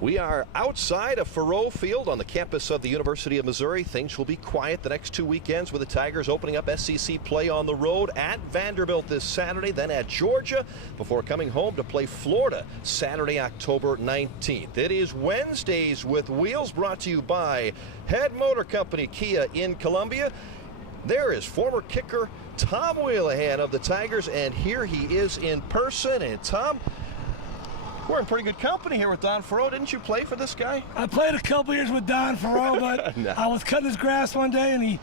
We are outside of Faurot Field on the campus of the University of Missouri. Things will be quiet the next 2 weekends with the Tigers opening up SEC play on the road at Vanderbilt this Saturday, then at Georgia, before coming home to play Florida Saturday, October 19th. It is Wednesdays with Wheels, brought to you by Head Motor Company Kia in Columbia. There is former kicker Tom Wheelahan of the Tigers, and here he is in person. And Tom, we're in pretty good company here with Don Faurot. Didn't you play for this guy? I played a couple years with Don Faurot, but No. I was cutting his grass one day and he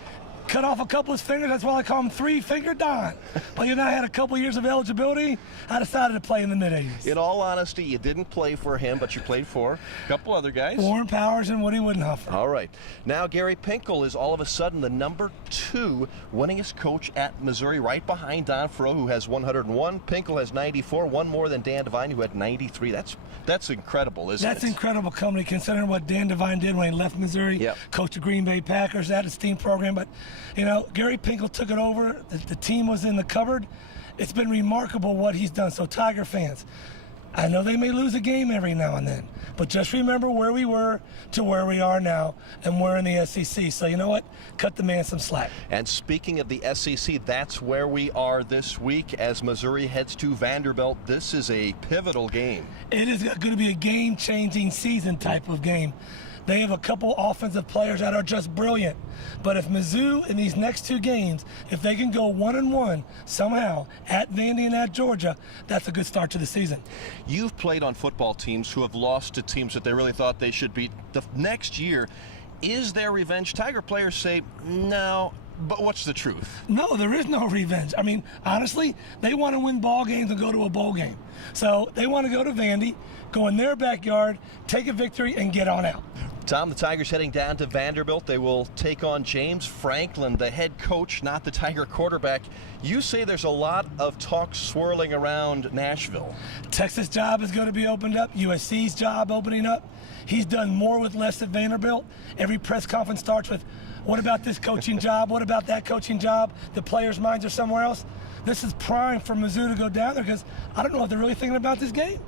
cut off a couple of his fingers. That's why I call him Three-Finger Don. But you know, I had a couple years of eligibility. I decided to play in the mid-'80s. In all honesty, you didn't play for him, but you played for a couple other guys. Warren Powers and Woody Woodenhofer. All right. Now Gary Pinkel is all of a sudden the #2 winningest coach at Missouri, right behind Don Faurot, who has 101. Pinkel has 94, one more than Dan Devine, who had 93. That's incredible, isn't it? That's incredible company, considering what Dan Devine did when he left Missouri. Yep. Coached the Green Bay Packers, had his team program. But, you know, Gary Pinkel took it over. The team was in the cupboard. It's been remarkable what he's done. So, Tiger fans, I know they may lose a game every now and then, but just remember where we were to where we are now, and we're in the SEC. So you know what? Cut the man some slack. And speaking of the SEC, that's where we are this week as Missouri heads to Vanderbilt. This is a pivotal game. It is going to be a game-changing season type of game. They have a couple offensive players that are just brilliant. But if Mizzou in these next two games, if they can go 1-1 somehow at Vandy and at Georgia, that's a good start to the season. You've played on football teams who have lost to teams that they really thought they should beat. The next year, is there revenge? Tiger players say, no, but what's the truth? No, there is no revenge. I mean, honestly, they want to win ball games and go to a bowl game. So they want to go to Vandy, go in their backyard, take a victory, and get on out. Tom, the Tigers heading down to Vanderbilt. They will take on James Franklin, the head coach, not the Tiger quarterback. You say there's a lot of talk swirling around Nashville. Texas' job is going to be opened up. USC's job opening up. He's done more with less at Vanderbilt. Every press conference starts with, what about this coaching job? What about that coaching job? The players' minds are somewhere else. This is prime for Mizzou to go down there because I don't know if they're really thinking about this game.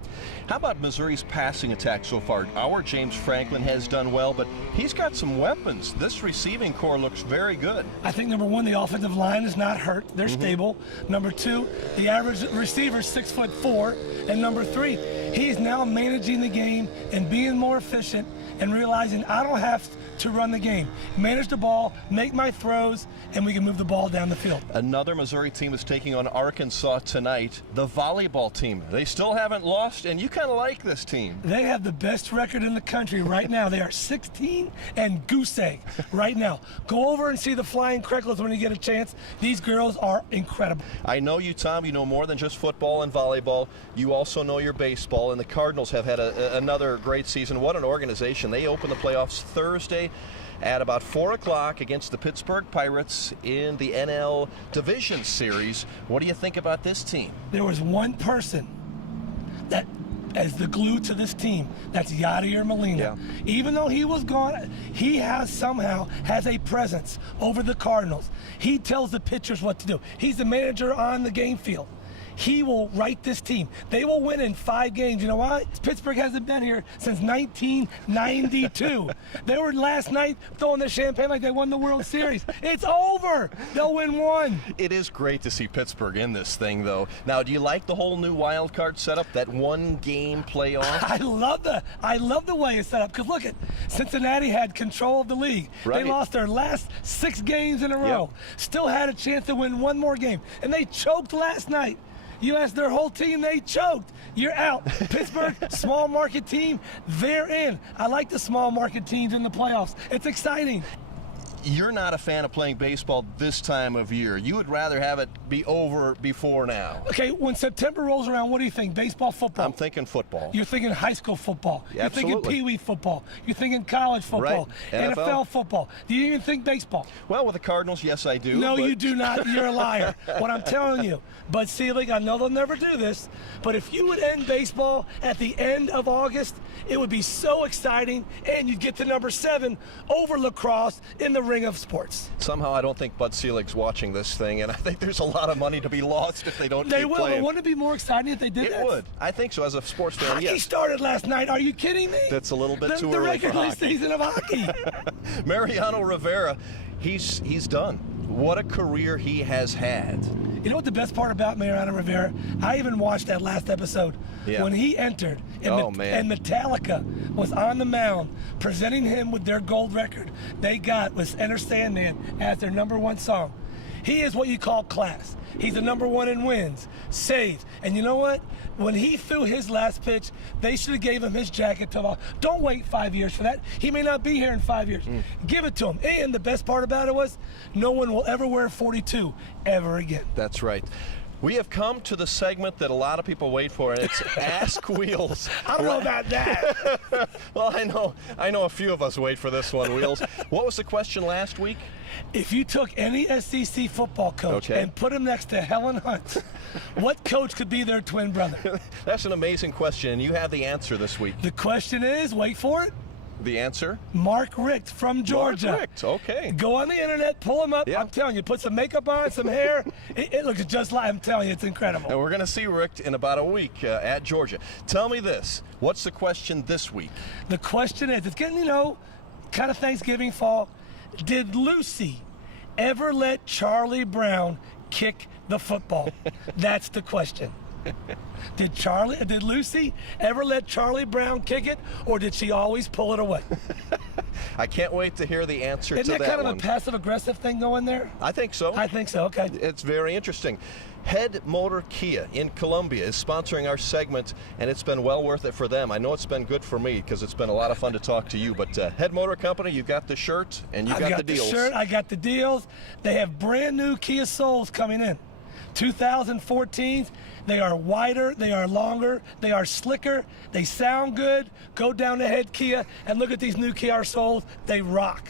How about Missouri's passing attack so far? Our James Franklin has done well, but he's got some weapons. This receiving core looks very good. I think, number one, the offensive line is not hurt. They're stable. Number two, the average receiver is 6'4". And number three, he's now managing the game and being more efficient and realizing I don't have to run the game. Manage the ball, make my throws, and we can move the ball down the field. Another Missouri team is taking on Arkansas tonight, the volleyball team. They still haven't lost, and you kind of like this team. They have the best record in the country right now. They are 16 and goose egg right now. Go over and see the Flying Crackles when you get a chance. These girls are incredible. I know you, Tom. You know more than just football and volleyball. You also know your baseball, and the Cardinals have had another great season. What an organization. They open the playoffs Thursday at about 4 o'clock against the Pittsburgh Pirates in the NL Division Series. What do you think about this team? There was one person that as the glue to this team, that's Yadier Molina. Yeah. Even though he was gone, he somehow has a presence over the Cardinals. He tells the pitchers what to do. He's the manager on the game field. He will right this team. They will win in 5 games. You know why? Pittsburgh hasn't been here since 1992. They were last night throwing the champagne like they won the World Series. It's over. They'll win 1. It is great to see Pittsburgh in this thing, though. Now, do you like the whole new wild card setup, that 1-game playoff? I love the way it's set up. Because look at Cincinnati had control of the league. Right. They lost their last 6 games in a row. Yep. Still had a chance to win 1 more game. And they choked last night. You asked their whole team, they choked. You're out. Pittsburgh, small market team, they're in. I like the small market teams in the playoffs. It's exciting. You're not a fan of playing baseball this time of year. You would rather have it be over before now. Okay, when September rolls around, what do you think? Baseball, football? I'm thinking football. You're thinking high school football. You're thinking Absolutely. Pee Wee football. You're thinking college football. Right. NFL football. Do you even think baseball? Well, with the Cardinals, yes, I do. No, but you do not. You're a liar. What I'm telling you. Bud Selig, I know they'll never do this, but if you would end baseball at the end of August, it would be so exciting, and you'd get to number 7 over lacrosse in the ring of sports. Somehow I don't think Bud Selig's watching this thing, and I think there's a lot of money to be lost if they don't They keep will, playing. but wouldn't it be more exciting if they did that? It would. I think so. As a sports fan, Hockey yes. started last night. Are you kidding me? That's a little bit too the early for regular hockey. season of hockey. Mariano Rivera, he's done. What a career he has had. You know what the best part about Mariano Rivera? I even watched that last episode Yeah. when he entered and, Oh, man. and Metallica was on the mound presenting him with their gold record. They got was Enter Sandman as their #1 song. He is what you call class. He's the #1 in wins, saves. And you know what? When he threw his last pitch, they should have gave him his jacket tomorrow. Don't wait 5 years for that. He may not be here in 5 years. Give it to him. And the best part about it was no one will ever wear 42 ever again. That's right. We have come to the segment that a lot of people wait for, and it's Ask Wheels. I don't know about that. Well, I know a few of us wait for this one, Wheels. What was the question last week? If you took any SEC football coach Okay. and put him next to Helen Hunt, what coach could be their twin brother? That's an amazing question, and you have the answer this week. The question is, wait for it, The answer? Mark Richt from Georgia. Mark Richt, okay. Go on the internet, pull him up. Yeah. I'm telling you, put some makeup on, some hair. It looks just like, I'm telling you, it's incredible. And we're going to see Richt in about a week at Georgia. Tell me this. What's the question this week? The question is, it's getting, kind of Thanksgiving fall. Did Lucy ever let Charlie Brown kick the football? That's the question. Did Lucy ever let Charlie Brown kick it, or did she always pull it away? I can't wait to hear the answer Isn't to that that kind of one. a passive-aggressive thing going there? I think so. I think so, okay. It's very interesting. Head Motor Kia in Columbia is sponsoring our segment, and it's been well worth it for them. I know it's been good for me because it's been a lot of fun to talk to you. But Head Motor Company, you got the shirt and you I got the deals. Shirt, I got the deals. They have brand new Kia Souls coming in. 2014s. They are wider, they are longer, they are slicker, they sound good. Go down to Head Kia and look at these new Kia Souls. They rock.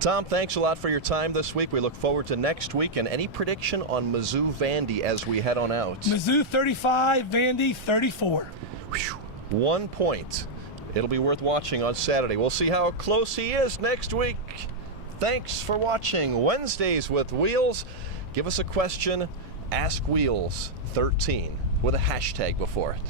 Tom, thanks a lot for your time this week. We look forward to next week. And any prediction on Mizzou Vandy as we head on out? Mizzou 35, Vandy 34. Whew. 1 point. It'll be worth watching on Saturday. We'll see how close he is next week. Thanks for watching Wednesdays with Wheels. Give us a question, Ask Wheels 13 with a hashtag before it.